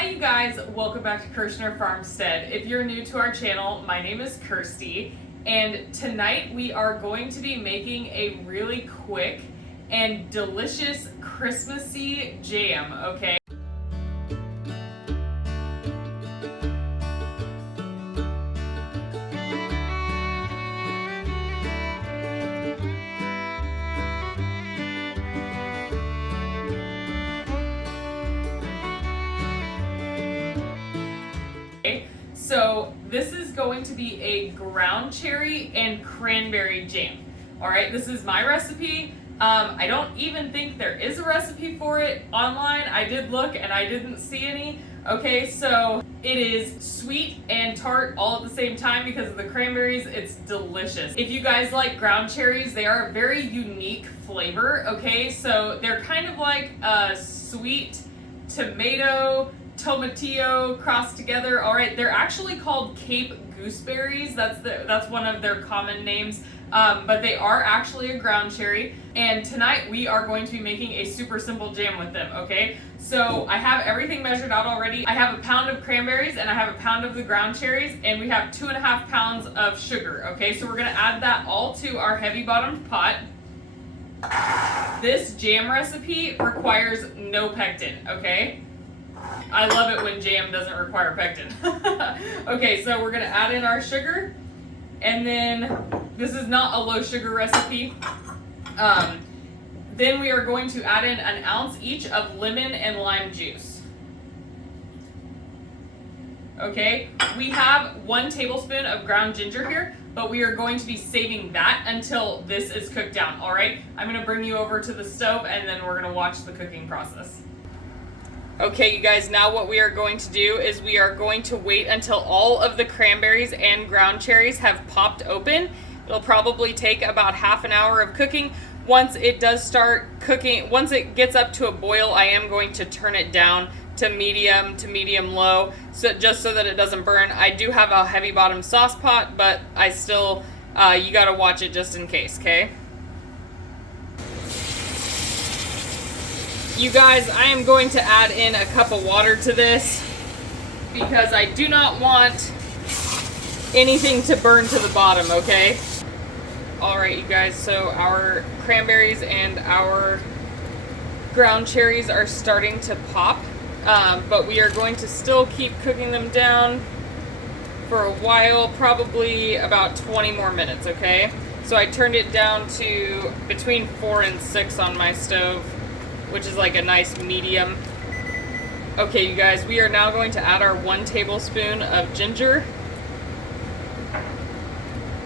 Hi you guys, welcome back to Kirshner Farmstead. If you're new to our channel, my name is Kirsty, and tonight we are going to be making a really quick and delicious Christmassy jam, okay? So this is going to be a ground cherry and cranberry jam. All right, this is my recipe. I don't even think there is a recipe for it online. I did look and I didn't see any. Okay, so it is sweet and tart all at the same time because of the cranberries. It's delicious. If you guys like ground cherries, they are a very unique flavor. Okay, so they're kind of like a sweet tomato tomatillo crossed together. All right, they're actually called Cape gooseberries. That's one of their common names, but they are actually a ground cherry. And tonight we are going to be making a super simple jam with them. Okay, so I have everything measured out already. I have a pound of cranberries and I have a pound of the ground cherries, and we have 2.5 pounds of sugar. Okay, so we're gonna add that all to our heavy bottomed pot. This jam recipe requires no pectin. Okay, I love it when jam doesn't require pectin. Okay, so we're gonna add in our sugar, and then this is not a low sugar recipe. Then we are going to add in 1 ounce each of lemon and lime juice. Okay, we have 1 tablespoon of ground ginger here, but we are going to be saving that until this is cooked down. All right, I'm gonna bring you over to the stove and then we're gonna watch the cooking process. Okay, you guys, now what we are going to do is we are going to wait until all of the cranberries and ground cherries have popped open. It'll probably take about half an hour of cooking. Once it does start cooking, once it gets up to a boil, I am going to turn it down to medium low, so just so that it doesn't burn. I do have a heavy bottom sauce pot, but I still, you gotta watch it just in case, okay? You guys, I am going to add in a cup of water to this because I do not want anything to burn to the bottom, okay? Alright, you guys, so our cranberries and our ground cherries are starting to pop, but we are going to still keep cooking them down for a while, probably about 20 more minutes, okay? So I turned it down to between 4 and 6 on my stove, which is like a nice medium. Okay, you guys, we are now going to add our 1 tablespoon of ginger.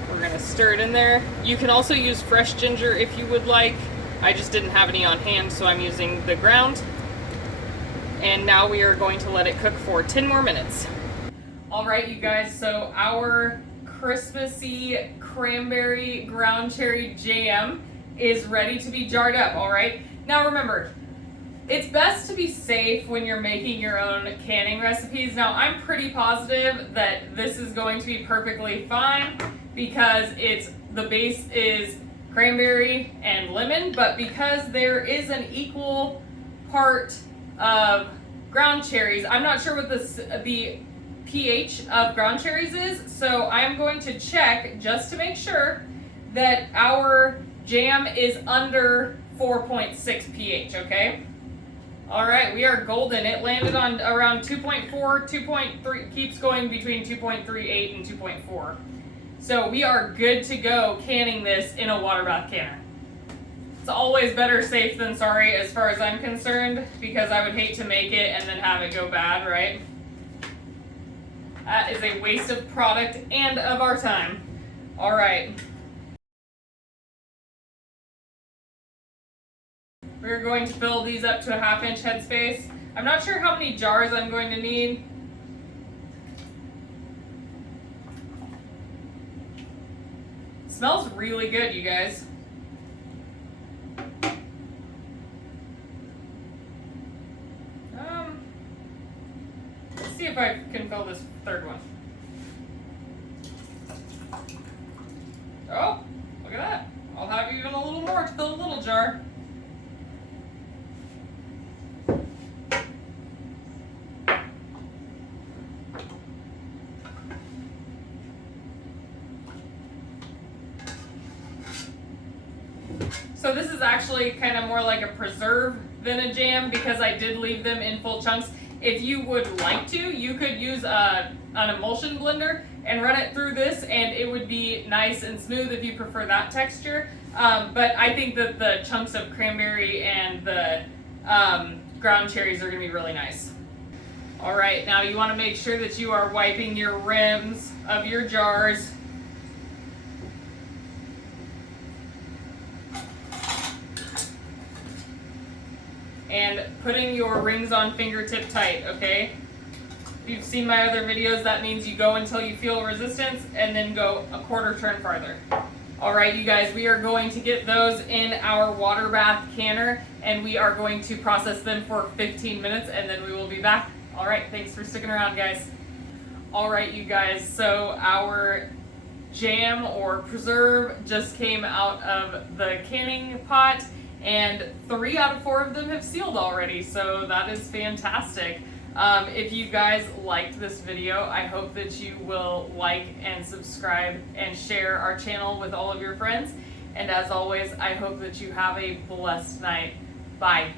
We're gonna stir it in there. You can also use fresh ginger if you would like. I just didn't have any on hand, so I'm using the ground. And now we are going to let it cook for 10 more minutes. All right, you guys, so our Christmassy cranberry ground cherry jam is ready to be jarred up, all right? Now remember, it's best to be safe when you're making your own canning recipes. Now I'm pretty positive that this is going to be perfectly fine because the base is cranberry and lemon, but because there is an equal part of ground cherries, I'm not sure what the pH of ground cherries is, so I'm going to check just to make sure that our jam is under 4.6 pH, okay? All right, we are golden. It landed on around 2.4, 2.3, keeps going between 2.38 and 2.4. So we are good to go canning this in a water bath canner. It's always better safe than sorry as far as I'm concerned, because I would hate to make it and then have it go bad, right? That is a waste of product and of our time. All right. We're going to fill these up to a 1/2 inch headspace. I'm not sure how many jars I'm going to need. Smells really good, you guys. Let's see if I can fill this 3rd one. Oh, look at that. I'll have even a little more to fill a little jar. So this is actually kind of more like a preserve than a jam because I did leave them in full chunks. If you would like to, you could use an emulsion blender and run it through this, and it would be nice and smooth if you prefer that texture. But I think that the chunks of cranberry and the ground cherries are going to be really nice. All right, now you want to make sure that you are wiping your rims of your jars. And putting your rings on fingertip tight, okay? If you've seen my other videos, that means you go until you feel resistance and then go a quarter turn farther. All right, you guys, we are going to get those in our water bath canner, and we are going to process them for 15 minutes, and then we will be back. All right, thanks for sticking around, guys. All right, you guys, so our jam or preserve just came out of the canning pot, and 3 out of 4 of them have sealed already, so that is fantastic. If you guys liked this video, I hope that you will like and subscribe and share our channel with all of your friends. And as always, I hope that you have a blessed night. Bye.